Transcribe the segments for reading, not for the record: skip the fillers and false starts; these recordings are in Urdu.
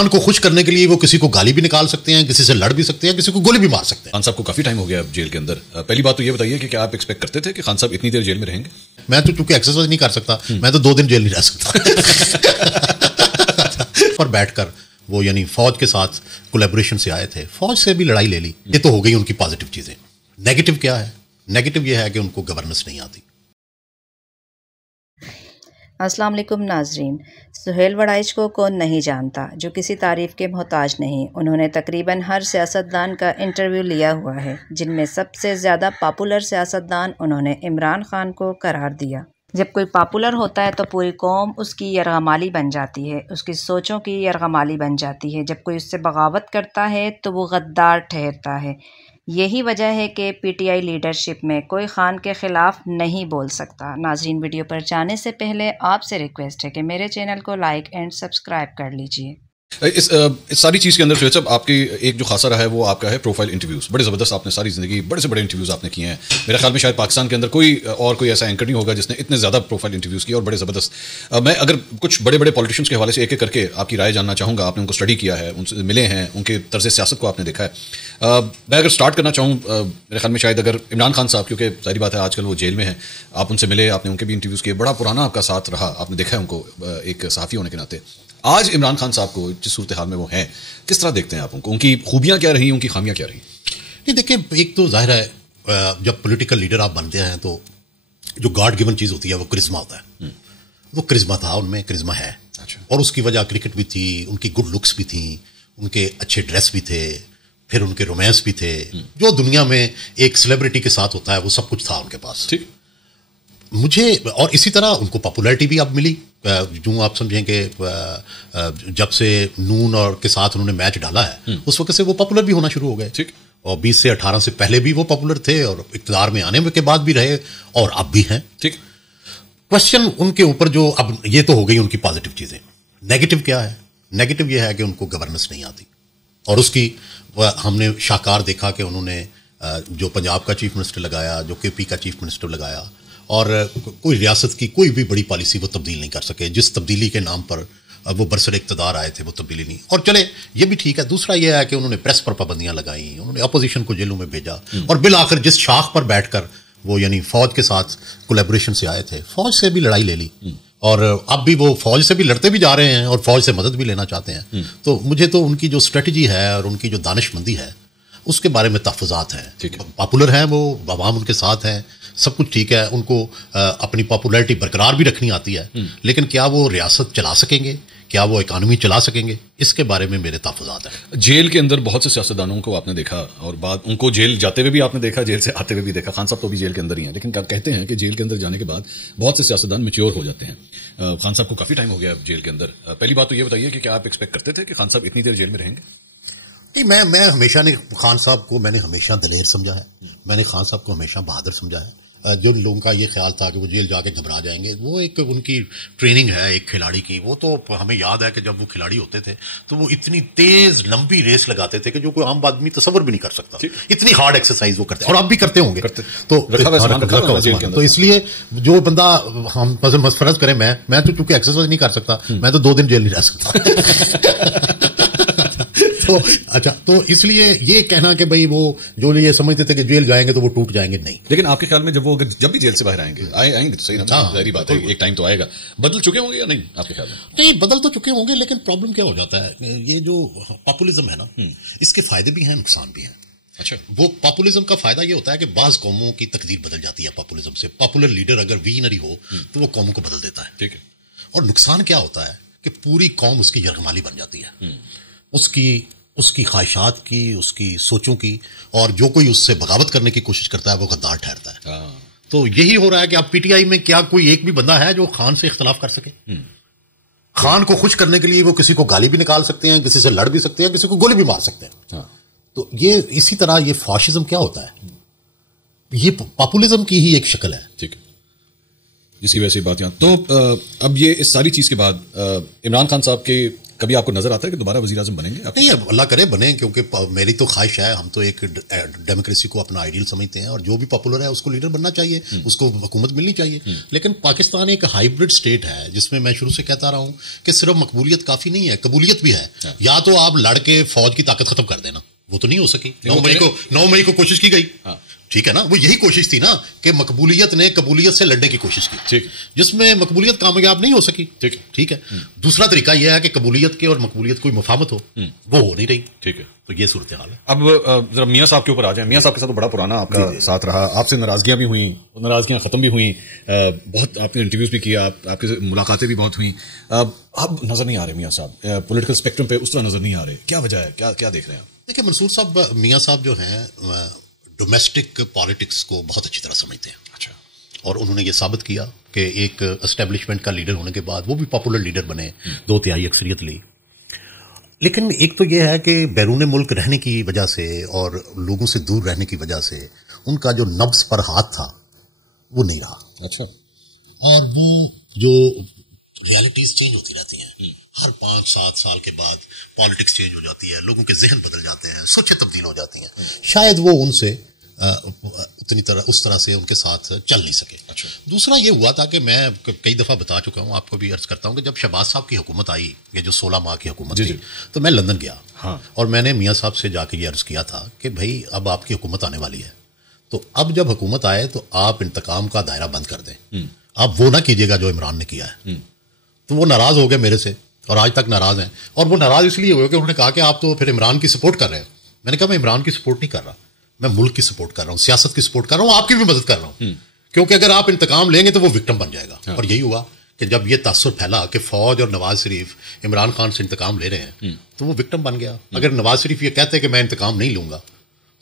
خان کو خوش کرنے کے لیے وہ کسی کو گالی بھی نکال سکتے ہیں, کسی سے لڑ بھی سکتے ہیں, کسی کو گولی بھی مار سکتے ہیں. خان صاحب کو کافی ٹائم ہو گیا جیل کے اندر. پہلی بات تو یہ بتائیے کہ کیا آپ ایکسپیکٹ کرتے تھے کہ خان صاحب اتنی دیر جیل میں رہیں گے؟ میں تو چونکہ ایکسرسائز نہیں کر سکتا, میں تو 2 دن جیل نہیں رہ سکتا. پر بیٹھ کر وہ یعنی فوج کے ساتھ کولیبوریشن سے آئے تھے, فوج سے بھی لڑائی لے لی. یہ تو ہو گئی ان کی پازیٹیو چیزیں. نیگیٹو کیا ہے؟ نیگیٹو یہ ہے کہ ان کو گورننس نہیں آتی. السلام علیکم ناظرین. سہیل وڑائچ کو کون نہیں جانتا, جو کسی تعریف کے محتاج نہیں. انہوں نے تقریباً ہر سیاستدان کا انٹرویو لیا ہوا ہے, جن میں سب سے زیادہ پاپولر سیاستدان انہوں نے عمران خان کو قرار دیا. جب کوئی پاپولر ہوتا ہے تو پوری قوم اس کی یرغمالی بن جاتی ہے, اس کی سوچوں کی یرغمالی بن جاتی ہے. جب کوئی اس سے بغاوت کرتا ہے تو وہ غدار ٹھہرتا ہے. یہی وجہ ہے کہ پی ٹی آئی لیڈرشپ میں کوئی خان کے خلاف نہیں بول سکتا. ناظرین, ویڈیو پر جانے سے پہلے آپ سے ریکویسٹ ہے کہ میرے چینل کو لائک اینڈ سبسکرائب کر لیجئے. اس ساری چیز کے اندر سہیل صاحب آپ کی ایک جو خاصا رہا ہے وہ آپ کا ہے پروفائل انٹرویوز. بڑے زبردست آپ نے ساری زندگی بڑے سے بڑے انٹرویوز آپ نے کیے ہیں. میرے خیال میں شاید پاکستان کے اندر کوئی ایسا اینکر نہیں ہوگا جس نے اتنے زیادہ پروفائل انٹرویوز کیے اور بڑے زبردست. میں اگر کچھ بڑے بڑے پالیٹیشینس کے حوالے سے ایک ایک کر کے آپ کی رائے جاننا چاہوں گا. آپ نے ان کو اسٹڈی کیا ہے, ان سے ملے ہیں, ان کے طرز سیاست کو آپ نے دیکھا ہے. میں اگر اسٹارٹ کرنا چاہوں, میرے خیال میں شاید اگر عمران خان صاحب, کیونکہ ظاہری بات ہے آج کل وہ جیل میں ہیں, آپ ان سے ملے, آپ نے ان کے بھی انٹرویوز کیے, بڑا پرانا آپ کا ساتھ رہا, آپ نے دیکھا ہے ان کو ایک صحافی ہونے کے ناطے. آج عمران خان صاحب کو جس صورتحال میں وہ ہیں, کس طرح دیکھتے ہیں آپ ان کو؟ ان کی خوبیاں کیا رہی, ان کی خامیاں کیا رہی؟ نہیں دیکھیں, ایک تو ظاہر ہے جب پولیٹیکل لیڈر آپ بنتے ہیں تو جو گاڈ گیون چیز ہوتی ہے وہ کرزما ہوتا ہے. وہ کرزما تھا ان میں, کرزما ہے. اور اس کی وجہ کرکٹ بھی تھی, ان کی گڈ لکس بھی تھیں, ان کے اچھے ڈریس بھی تھے, پھر ان کے رومانس بھی تھے. جو دنیا میں ایک سیلیبریٹی کے ساتھ ہوتا ہے وہ سب کچھ تھا ان کے پاس. ٹھیک. مجھے اور اسی طرح ان کو پاپولیرٹی بھی اب ملی. جو آپ سمجھیں کہ جب سے نون اور کے ساتھ انہوں نے میچ ڈالا ہے اس وقت سے وہ پاپولر بھی ہونا شروع ہو گئے. ٹھیک. اور 20 سے 18 سے پہلے بھی وہ پاپولر تھے, اور اقتدار میں آنے کے بعد بھی رہے, اور اب بھی ہیں. ٹھیک. کوشچن ان کے اوپر جو اب یہ تو ہو گئی ان کی پازیٹیو چیزیں. نیگیٹو کیا ہے؟ نیگیٹو یہ ہے کہ ان کو گورننس نہیں آتی. اور اس کی ہم نے شاہکار دیکھا کہ انہوں نے جو پنجاب کا چیف منسٹر لگایا, جو کے پی کا چیف منسٹر لگایا, اور کوئی ریاست کی کوئی بھی بڑی پالیسی وہ تبدیل نہیں کر سکے. جس تبدیلی کے نام پر وہ برسر اقتدار آئے تھے وہ تبدیلی نہیں. اور چلے یہ بھی ٹھیک ہے. دوسرا یہ ہے کہ انہوں نے پریس پر پابندیاں لگائیں, انہوں نے اپوزیشن کو جیلوں میں بھیجا, اور بالآخر جس شاخ پر بیٹھ کر وہ یعنی فوج کے ساتھ کولیبوریشن سے آئے تھے, فوج سے بھی لڑائی لے لی. اور اب بھی وہ فوج سے بھی لڑتے بھی جا رہے ہیں اور فوج سے مدد بھی لینا چاہتے ہیں. تو مجھے تو ان کی جو اسٹریٹجی ہے اور ان کی جو دانش مندی ہے اس کے بارے میں تحفظات ہیں. پاپولر ہیں وہ, عوام ان کے ساتھ ہیں, سب کچھ ٹھیک ہے. ان کو اپنی پاپولیرٹی برقرار بھی رکھنی آتی ہے, لیکن کیا وہ ریاست چلا سکیں گے, کیا وہ اکانومی چلا سکیں گے, اس کے بارے میں میرے تحفظات ہیں. جیل کے اندر بہت سے سیاستدانوں کو آپ نے دیکھا, اور بعد ان کو جیل جاتے ہوئے بھی آپ نے دیکھا, جیل سے آتے ہوئے بھی دیکھا. خان صاحب تو بھی جیل کے اندر ہی ہیں, لیکن کہتے ہیں کہ جیل کے اندر جانے کے بعد بہت سے سیاستدان میچیور ہو جاتے ہیں. خان صاحب کو کافی ٹائم ہو گیا جیل کے اندر. پہلی بات تو یہ بتائیے کہ کیا آپ ایکسپیکٹ کرتے تھے کہ خان صاحب اتنی دیر جیل میں رہیں گے؟ نہیں, میں ہمیشہ نے خان صاحب کو میں نے ہمیشہ دلیر سمجھا ہے. میں نے خان صاحب کو ہمیشہ بہادر سمجھا ہے. جو لوگوں کا یہ خیال تھا کہ وہ جیل جا کے گھبرا جائیں گے, وہ ایک ان کی ٹریننگ ہے ایک کھلاڑی کی. وہ تو ہمیں یاد ہے کہ جب وہ کھلاڑی ہوتے تھے تو وہ اتنی تیز لمبی ریس لگاتے تھے کہ جو کوئی عام آدمی تصور بھی نہیں کر سکتا. اتنی ہارڈ ایکسرسائز وہ کرتے, اور اب بھی کرتے ہوں گے. تو اس لیے جو بندہ ہم فرض کریں, میں تو چونکہ ایکسرسائز نہیں کر سکتا, میں تو 2 دن جیل نہیں رہ سکتا. اچھا, تو اس لیے یہ کہنا کہ بھئی وہ جو یہ سمجھتے تھے کہ جیل جائیں گے تو وہ ٹوٹ جائیں گے, نہیں. لیکن آپ کے خیال میں جب بھی جیل سے باہر آئیں گے تو صحیح ظاہری بات ہے ایک ٹائم تو آئے گا, بدل چکے ہوں گے یا نہیں آپ کے خیال میں؟ نہیں, بدل تو چکے ہوں گے, لیکن پرابلم کیا ہو جاتا ہے, یہ جو پاپولزم ہے نا, اس کے فائدے بھی ہیں, نقصان بھی ہیں. اچھا, وہ پاپولزم کا فائدہ یہ ہوتا ہے کہ بعض قوموں کی تقدیر بدل جاتی ہے پاپولزم سے. پاپولر لیڈر اگر وینر ہی ہو تو وہ قوموں کو بدل دیتا ہے. ٹھیک ہے. اور نقصان کیا ہوتا ہے کہ پوری قوم اس کی یرغمالی بن جاتی ہے, اس کی خواہشات کی, اس کی سوچوں کی, اور جو کوئی اس سے بغاوت کرنے کی کوشش کرتا ہے وہ غدار ٹھہرتا ہے. تو یہی ہو رہا ہے کہ اب پی ٹی آئی میں کیا کوئی ایک بھی بندہ ہے جو خان سے اختلاف کر سکے؟ خان کو خوش کرنے کے لیے وہ کسی کو گالی بھی نکال سکتے ہیں, کسی سے لڑ بھی سکتے ہیں, کسی کو گولی بھی مار سکتے ہیں. تو یہ اسی طرح یہ فاشزم کیا ہوتا ہے, یہ پاپولزم کی ہی ایک شکل ہے. ٹھیک ہے, اسی وجہ سے بات یہاں. تو اب یہ اس ساری چیز کے بعد عمران خان صاحب کے کبھی آپ کو نظر آتا ہے کہ دوبارہ وزیر اعظم بنیں گے؟ نہیں، اللہ کرے بنے، کیونکہ میری تو خواہش ہے، ہم تو ایک ڈیموکریسی کو اپنا آئیڈیل سمجھتے ہیں، اور جو بھی پاپولر ہے اس کو لیڈر بننا چاہیے، اس کو حکومت ملنی چاہیے. لیکن پاکستان ایک ہائیبرڈ اسٹیٹ ہے جس میں شروع سے کہتا رہا ہوں کہ صرف مقبولیت کافی نہیں ہے، قبولیت بھی ہے. یا تو آپ لڑ کے فوج کی طاقت ختم کر دینا، وہ تو نہیں ہو سکی. 9 مئی کو کوشش کی گئی، ٹھیک ہے نا، وہ یہی کوشش تھی نا کہ مقبولیت نے قبولیت سے لڑنے کی کوشش کی، جس میں مقبولیت کامیاب نہیں ہو سکی. ٹھیک ہے. دوسرا طریقہ یہ ہے کہ قبولیت کے اور مقبولیت کوئی مفاہمت ہو، وہ ہو نہیں رہی. ٹھیک ہے، تو یہ صورتحال ہے. اب ذرا میاں صاحب کے اوپر آ جائیں. میاں صاحب کے ساتھ بڑا پرانا آپ کا ساتھ رہا، آپ سے ناراضگیاں بھی ہوئیں، ناراضگیاں ختم بھی ہوئیں، بہت آپ نے انٹرویوز بھی کیا، آپ کی ملاقاتیں بھی بہت ہوئیں. اب نظر نہیں آ رہے میاں صاحب پولیٹیکل اسپیکٹرم پہ، اس طرح نظر نہیں آ رہے. کیا وجہ ہے؟ کیا دیکھ رہے ہیں آپ؟ دیکھیں، منصور صاحب، میاں صاحب جو ہیں ڈومیسٹک پالیٹکس کو بہت اچھی طرح سمجھتے ہیں. اچھا. اور انہوں نے یہ ثابت کیا کہ ایک اسٹیبلشمنٹ کا لیڈر ہونے کے بعد وہ بھی پاپولر لیڈر بنے، 2/3 اکثریت لی. لیکن ایک تو یہ ہے کہ بیرون ملک رہنے کی وجہ سے اور لوگوں سے دور رہنے کی وجہ سے ان کا جو نبض پر ہاتھ تھا وہ نہیں رہا. اچھا. اور وہ جو ریالٹیز چینج ہوتی رہتی ہیں، ہر 5-7 سال کے بعد پالیٹکس چینج ہو جاتی ہے، لوگوں کے ذہن بدل جاتے ہیں، سوچیں تبدیل ہو جاتی ہیں. شاید وہ ان سے اس طرح سے ان کے ساتھ چل نہیں سکے. اچھا. دوسرا یہ ہوا تھا کہ میں کئی دفعہ بتا چکا ہوں، آپ کو بھی عرض کرتا ہوں کہ جب شہباز صاحب کی حکومت آئی، یہ جو 16 ماہ کی حکومت تھی، تو میں لندن گیا. اور میں نے میاں صاحب سے جا کے یہ عرض کیا تھا کہ بھائی اب آپ کی حکومت آنے والی ہے، تو اب جب حکومت آئے تو آپ انتقام کا دائرہ بند کر دیں، آپ وہ نہ کیجیے گا جو عمران نے کیا ہے. تو وہ ناراض ہو گئے میرے سے، اور آج تک ناراض ہیں. اور وہ ناراض اس لیے ہوئے کہ انہوں نے کہا کہ آپ تو پھر عمران کی سپورٹ کر رہے ہیں. میں نے کہا میں عمران کی سپورٹ نہیں کر رہا، میں ملک کی سپورٹ کر رہا ہوں، سیاست کی سپورٹ کر رہا ہوں، آپ کی بھی مدد کر رہا ہوں. کیونکہ اگر آپ انتقام لیں گے تو وہ وکٹم بن جائے گا. اور یہی ہوا کہ جب یہ تاثر پھیلا کہ فوج اور نواز شریف عمران خان سے انتقام لے رہے ہیں تو وہ وکٹم بن گیا. اگر نواز شریف یہ کہتے کہ میں انتقام نہیں لوں گا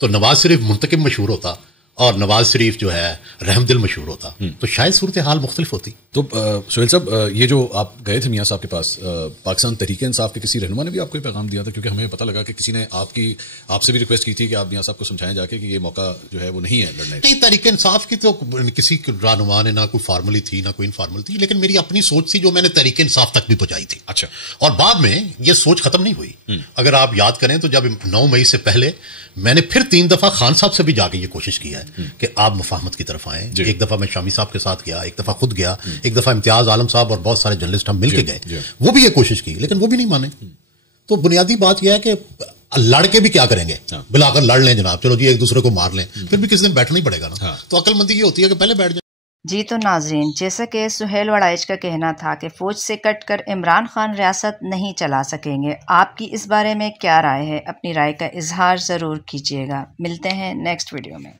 تو نواز شریف منتقم مشہور ہوتا اور نواز شریف جو ہے رحم دل مشہور ہوتا، تو شاید صورتحال مختلف ہوتی. تو سہیل صاحب، یہ جو آپ گئے تھے میاں صاحب کے پاس، پاکستان تحریک انصاف کے کسی رہنما نے بھی آپ کو یہ پیغام دیا تھا؟ کیونکہ ہمیں پتہ لگا کہ کسی نے آپ سے بھی ریکویسٹ کی تھی کہ آپ میاں صاحب کو سمجھائیں جا کے کہ یہ موقع جو ہے وہ نہیں ہے لڑنے. نہیں، تحریک انصاف کی تو کسی رہنما نے نہ کوئی فارملی تھی نہ کوئی انفارمل تھی، لیکن میری اپنی سوچ تھی جو میں نے تحریک انصاف تک بھی پہنچائی تھی. اچھا. اور بعد میں یہ سوچ ختم نہیں ہوئی. اگر آپ یاد کریں تو جب 9 مئی سے پہلے میں نے پھر 3 دفعہ خان صاحب سے بھی جا کے یہ کوشش کی ہے کہ آپ مفاہمت کی طرف آئیں. ایک دفعہ میں شامی صاحب کے ساتھ گیا، ایک دفعہ خود گیا، ایک دفعہ امتیاز عالم صاحب اور بہت سارے جرنلسٹ ہم مل کے گئے، وہ بھی یہ کوشش کی لیکن وہ بھی نہیں مانے. تو بنیادی بات یہ ہے کہ لڑ کے بھی کیا کریں گے، بلا کر لڑ لیں جناب، چلو جی ایک دوسرے کو مار لیں، پھر بھی کس دن بیٹھنا ہی پڑے گا نا. تو عقل مندی یہ ہوتی ہے کہ پہلے بیٹھ جائیں. جی تو ناظرین، جیسا کہ سہیل وڑائچ کا کہنا تھا کہ فوج سے کٹ کر عمران خان ریاست نہیں چلا سکیں گے، آپ کی اس بارے میں کیا رائے ہے؟ اپنی رائے کا اظہار ضرور کیجیے گا. ملتے ہیں نیکسٹ ویڈیو میں.